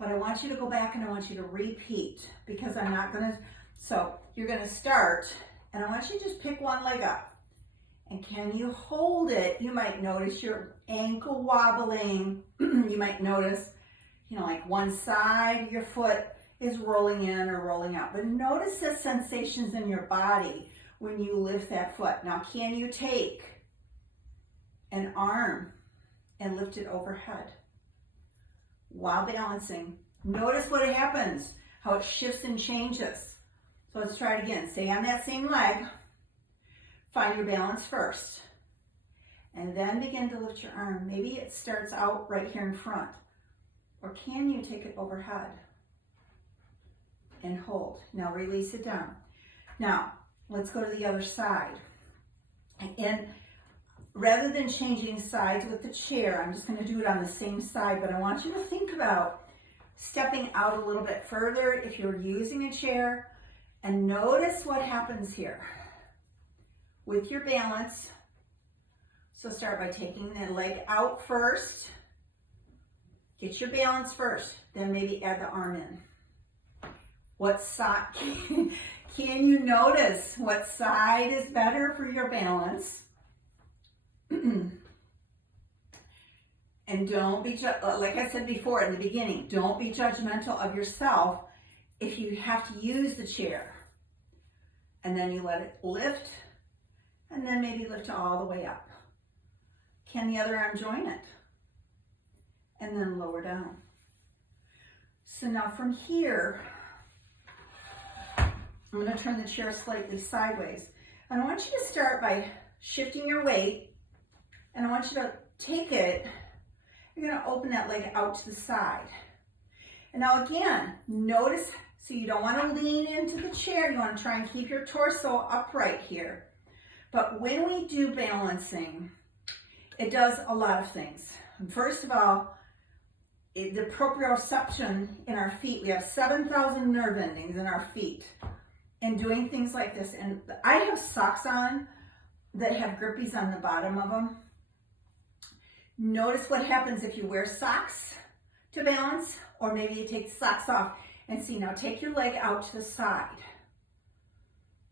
but I want you to go back and I want you to repeat, because I'm not gonna, so you're gonna start, and I want you to just pick one leg up. And can you hold it? You might notice your ankle wobbling. You might notice, like one side of your foot is rolling in or rolling out. But notice the sensations in your body when you lift that foot. Now, can you take an arm and lift it overhead while balancing? Notice what happens, how it shifts and changes. So let's try it again. Stay on that same leg. Find your balance first. And then begin to lift your arm. Maybe it starts out right here in front. Or can you take it overhead and hold? Now release it down. Now, let's go to the other side. And rather than changing sides with the chair, I'm just going to do it on the same side, but I want you to think about stepping out a little bit further if you're using a chair, and notice what happens here with your balance. So start by taking the leg out first. Get your balance first, then maybe add the arm in. What side, can you notice what side is better for your balance? And don't be, like I said before in the beginning, don't be judgmental of yourself if you have to use the chair. And then you let it lift, and then maybe lift all the way up. Can the other arm join it? And then lower down. So now from here, I'm going to turn the chair slightly sideways. And I want you to start by shifting your weight, and I want you to take it, you're going to open that leg out to the side. And now again, notice, so you don't want to lean into the chair, you want to try and keep your torso upright here. But when we do balancing, it does a lot of things. First of all, the proprioception in our feet, we have 7,000 nerve endings in our feet. And doing things like this, and I have socks on that have grippies on the bottom of them. Notice what happens if you wear socks to balance, or maybe you take the socks off. And see, now take your leg out to the side.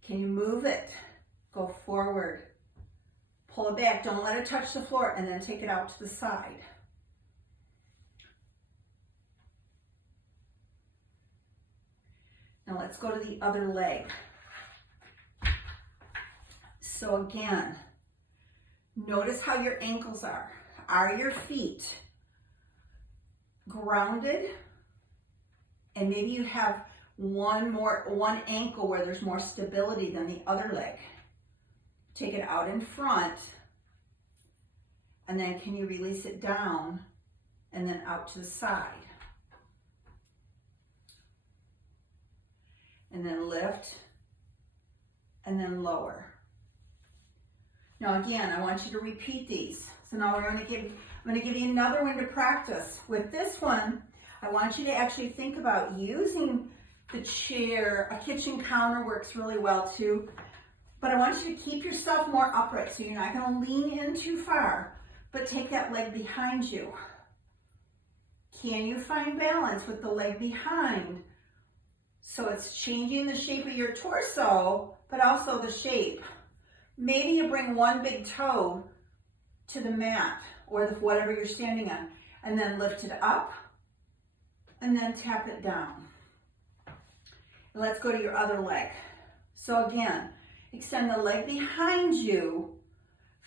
Can you move it? Go forward. Pull it back. Don't let it touch the floor, and then take it out to the side. Now let's go to the other leg. So again, notice how your ankles are. Are your feet grounded? And maybe you have one ankle where there's more stability than the other leg. Take it out in front, and then can you release it down and then out to the side? And then lift, and then lower. Now again, I want you to repeat these. So now I'm going to give you another one to practice. With this one, I want you to actually think about using the chair. A kitchen counter works really well too. But I want you to keep yourself more upright, so you're not going to lean in too far, but take that leg behind you. Can you find balance with the leg behind? So it's changing the shape of your torso, but also the shape. Maybe you bring one big toe to the mat or whatever you're standing on, and then lift it up, and then tap it down. And let's go to your other leg. So again, extend the leg behind you,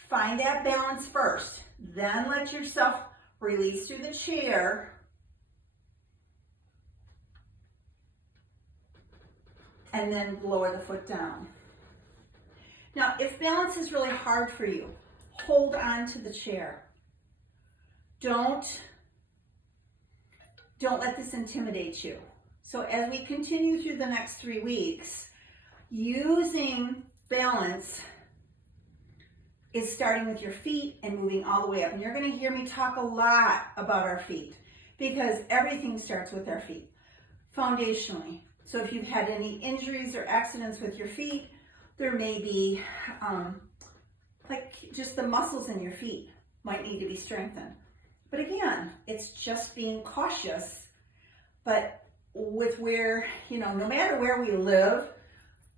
find that balance first, then let yourself release through the chair, and then lower the foot down. Now, if balance is really hard for you, hold on to the chair. Don't let this intimidate you. So as we continue through the next 3 weeks, using balance is starting with your feet and moving all the way up. And you're going to hear me talk a lot about our feet, because everything starts with our feet, foundationally. So if you've had any injuries or accidents with your feet, there may be like just the muscles in your feet might need to be strengthened. But again, it's just being cautious But with where, no matter where we live,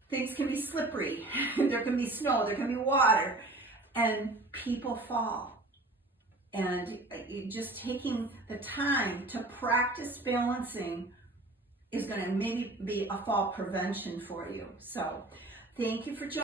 things can be slippery. There can be snow, there can be water, and people fall. And just taking the time to practice balancing is going to maybe be a fall prevention for you. So thank you for joining.